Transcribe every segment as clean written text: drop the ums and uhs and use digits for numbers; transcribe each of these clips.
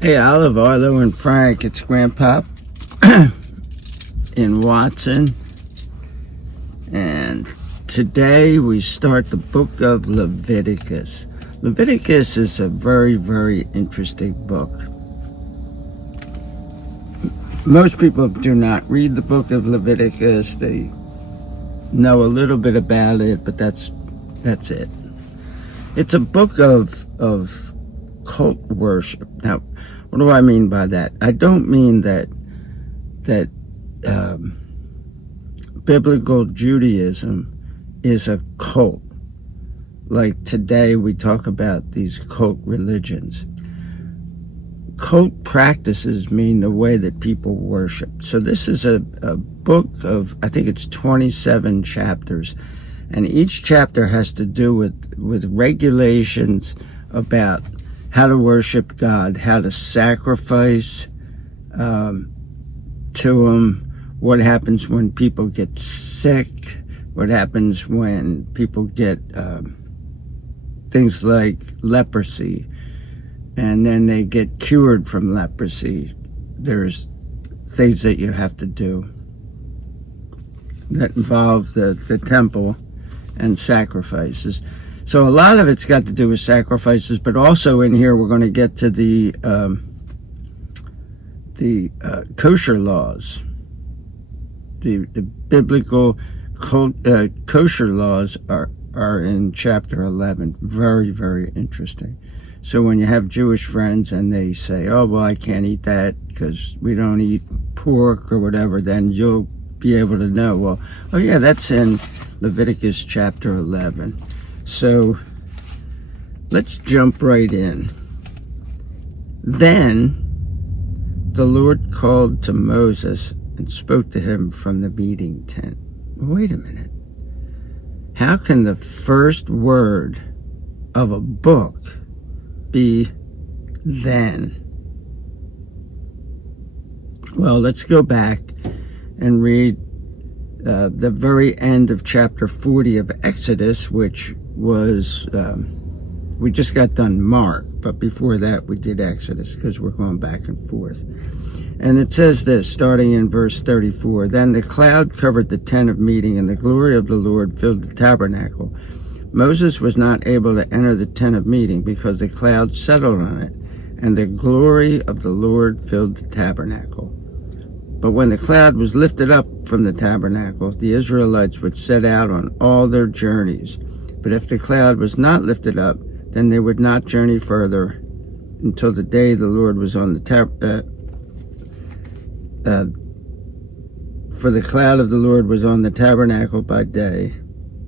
Hey, Olive, Arlo, and Frank, it's Grandpa in Watson, and today we start the book of Leviticus. Leviticus is a very, very interesting book. Most people do not read the book of Leviticus. They know a little bit about it, but that's it. It's a book of cult worship. Now, what do I mean by that? I don't mean that biblical Judaism is a cult. Like today we talk about these cult religions. Cult practices mean the way that people worship. So this is a book of, I think it's 27 chapters, and each chapter has to do with regulations about how to worship God, how to sacrifice to Him, what happens when people get sick, what happens when people get things like leprosy, and then they get cured from leprosy. There's things that you have to do that involve the temple and sacrifices. So a lot of it's got to do with sacrifices, but also in here we're going to get to the kosher laws. The biblical kosher laws are in chapter 11. Very, very interesting. So when you have Jewish friends and they say, oh, well, I can't eat that because we don't eat pork or whatever, then you'll be able to know, well, oh yeah, that's in Leviticus chapter 11. So let's jump right in. Then the Lord called to Moses and spoke to him from the meeting tent. Wait a minute. How can the first word of a book be then? Well, let's go back and read the very end of chapter 40 of Exodus, which was, we just got done Mark, but before that we did Exodus because we're going back and forth. And it says this, starting in verse 34, Then the cloud covered the tent of meeting, and the glory of the Lord filled the tabernacle. Moses was not able to enter the tent of meeting because the cloud settled on it, and the glory of the Lord filled the tabernacle. But when the cloud was lifted up from the tabernacle, the Israelites would set out on all their journeys. But if the cloud was not lifted up, then they would not journey further until the day the Lord was on the for the cloud of the Lord was on the tabernacle by day,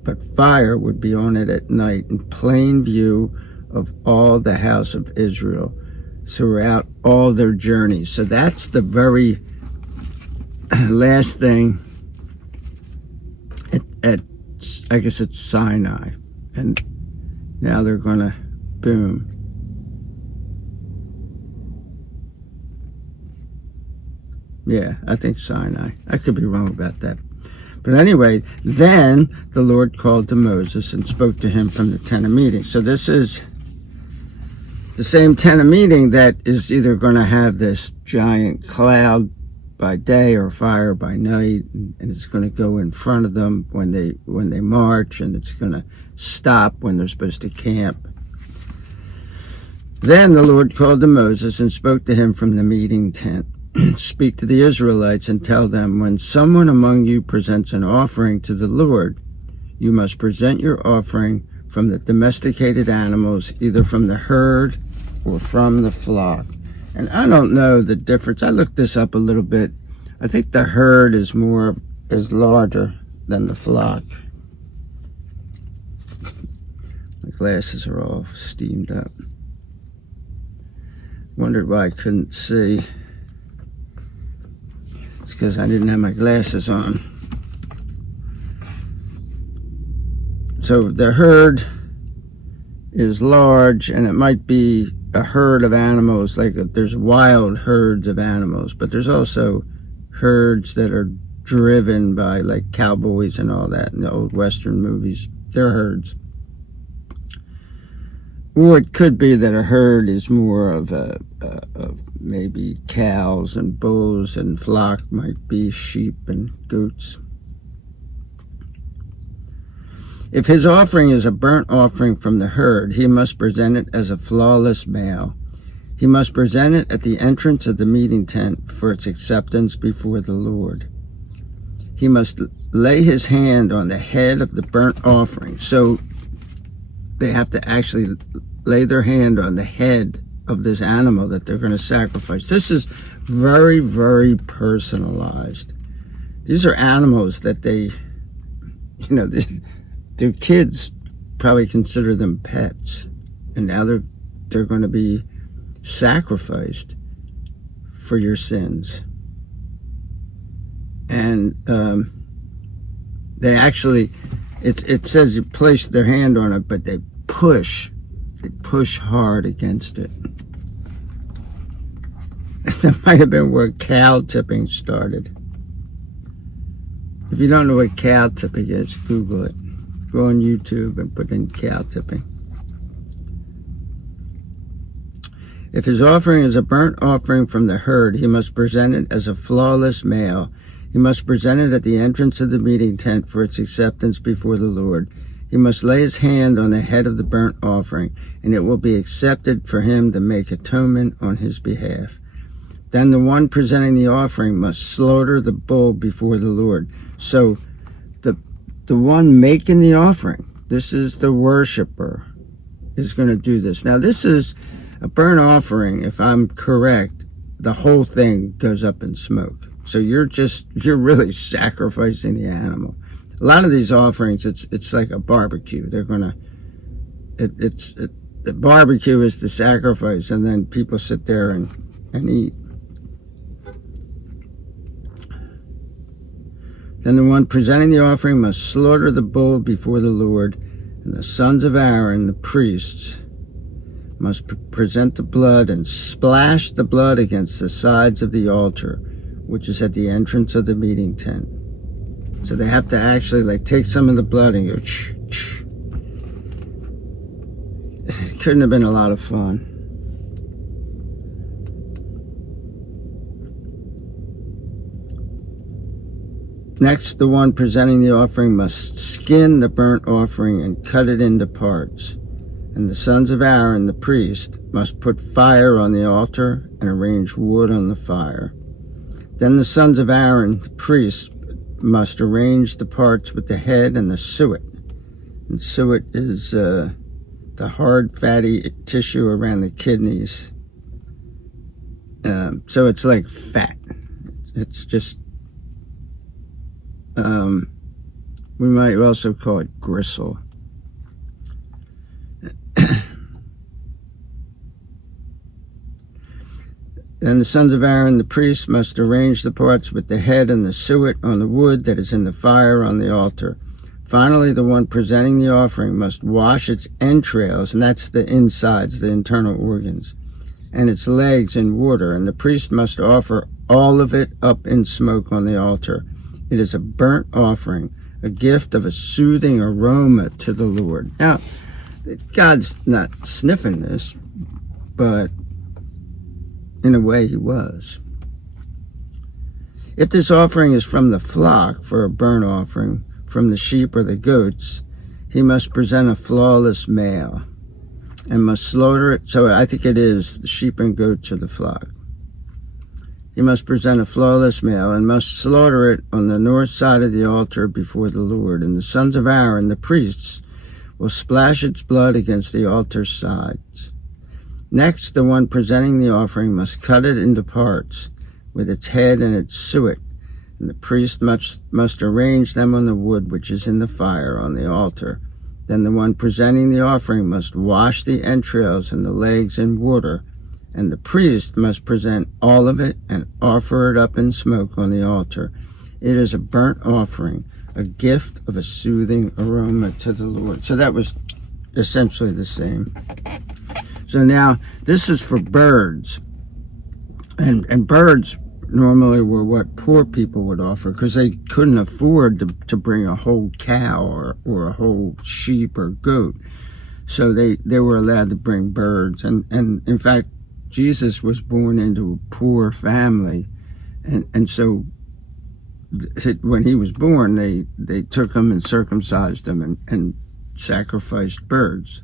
but fire would be on it at night in plain view of all the house of Israel throughout all their journeys. So that's the very last thing at I guess it's Sinai. And now they're going to, boom. Yeah, I think Sinai. I could be wrong about that. But anyway, then the Lord called to Moses and spoke to him from the tent of meeting. So this is the same tent of meeting that is either going to have this giant cloud by day or fire by night, and it's going to go in front of them when they march, and it's going to stop when they're supposed to camp. Then the Lord called to Moses and spoke to him from the meeting tent. Speak to the Israelites and tell them, when someone among you presents an offering to the Lord, you must present your offering from the domesticated animals, either from the herd or from the flock. And I don't know the difference. I looked this up a little bit. I think the herd is larger than the flock. My glasses are all steamed up. Wondered why I couldn't see. It's because I didn't have my glasses on. So the herd is large, and it might be a herd of animals, like there's wild herds of animals, but there's also herds that are driven by like cowboys and all that in the old Western movies. They're herds. Or it could be that a herd is more of maybe cows and bulls, and flock might be sheep and goats. If his offering is a burnt offering from the herd, he must present it as a flawless male. He must present it at the entrance of the meeting tent for its acceptance before the Lord. He must lay his hand on the head of the burnt offering. So they have to actually lay their hand on the head of this animal that they're going to sacrifice. This is very, very personalized. These are animals that their kids probably consider them pets, and now they're going to be sacrificed for your sins. And they actually, it says you place their hand on it, but they push hard against it. That might have been where cow tipping started. If you don't know what cow tipping is, Google it. Go on YouTube and put in cow tipping. If his offering is a burnt offering from the herd, he must present it as a flawless male. He must present it at the entrance of the meeting tent for its acceptance before the Lord. He must lay his hand on the head of the burnt offering, and it will be accepted for him to make atonement on his behalf. Then the one presenting the offering must slaughter the bull before the Lord. So the one making the offering, this is the worshiper, is going to do this. Now this is a burnt offering. If I'm correct, the whole thing goes up in smoke. So you're really sacrificing the animal. A lot of these offerings, it's like a barbecue. They're gonna, the barbecue is the sacrifice, and then people sit there and eat. Then the one presenting the offering must slaughter the bull before the Lord, and the sons of Aaron, the priests, must present the blood and splash the blood against the sides of the altar, which is at the entrance of the meeting tent. So they have to actually take some of the blood and go It couldn't have been a lot of fun. Next, the one presenting the offering must skin the burnt offering and cut it into parts. And the sons of Aaron, the priest, must put fire on the altar and arrange wood on the fire. Then the sons of Aaron, the priest, must arrange the parts with the head and the suet. And suet is the hard, fatty tissue around the kidneys. So it's like fat. It's just, we might also call it gristle. Then the sons of Aaron, the priest, must arrange the parts with the head and the suet on the wood that is in the fire on the altar. Finally, the one presenting the offering must wash its entrails, and that's the insides, the internal organs, and its legs in water, and the priest must offer all of it up in smoke on the altar. It is a burnt offering, a gift of a soothing aroma to the Lord. Now, God's not sniffing this, but in a way he was. If this offering is from the flock for a burnt offering, from the sheep or the goats, he must present a flawless male and must slaughter it. So I think it is the sheep and goats of the flock. He must present a flawless male and must slaughter it on the north side of the altar before the Lord. And the sons of Aaron, the priests, will splash its blood against the altar sides. Next, the one presenting the offering must cut it into parts with its head and its suet, and the priest must arrange them on the wood which is in the fire on the altar. Then the one presenting the offering must wash the entrails and the legs in water, and the priest must present all of it and offer it up in smoke on the altar. It is a burnt offering, a gift of a soothing aroma to the Lord. So that was essentially the same. So now this is for birds, and birds normally were what poor people would offer because they couldn't afford to bring a whole cow or a whole sheep or goat. So they were allowed to bring birds. And in fact, Jesus was born into a poor family. And so when he was born, they took him and circumcised him and sacrificed birds.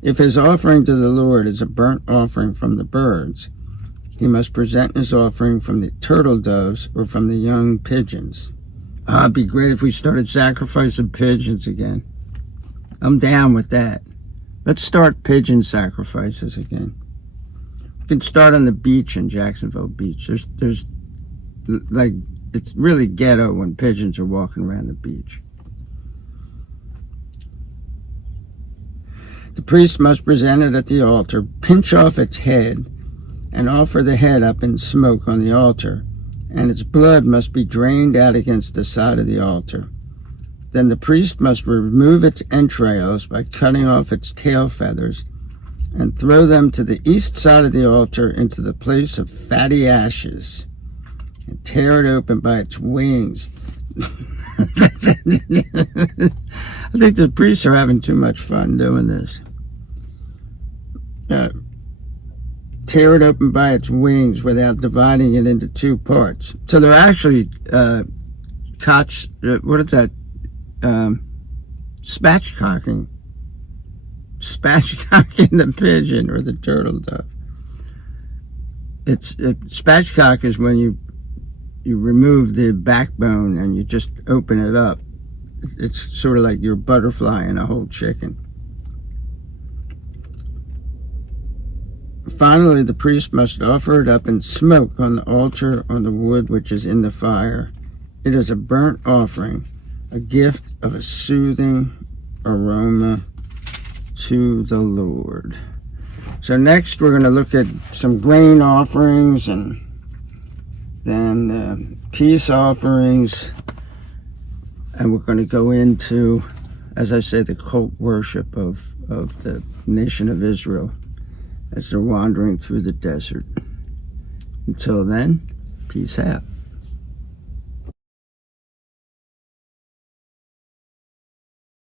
If his offering to the Lord is a burnt offering from the birds, he must present his offering from the turtle doves or from the young pigeons. It'd be great if we started sacrificing pigeons again. I'm down with that. Let's start pigeon sacrifices again. We can start on the beach in Jacksonville Beach. There's like, it's really ghetto when pigeons are walking around the beach. The priest must present it at the altar, pinch off its head, and offer the head up in smoke on the altar, and its blood must be drained out against the side of the altar. Then the priest must remove its entrails by cutting off its tail feathers and throw them to the east side of the altar into the place of fatty ashes and tear it open by its wings. I think the priests are having too much fun doing this. Tear it open by its wings without dividing it into two parts. So they're actually what is that? Spatchcocking the pigeon or the turtle dove. Spatchcock is when you remove the backbone and you just open it up. It's sort of like you're butterflying a whole chicken. Finally, the priest must offer it up in smoke on the altar on the wood which is in the fire. It is a burnt offering, a gift of a soothing aroma to the Lord. So next we're going to look at some grain offerings and then peace offerings, and we're going to go into, as I said, the cult worship of the nation of Israel as they're wandering through the desert. Until then, peace out.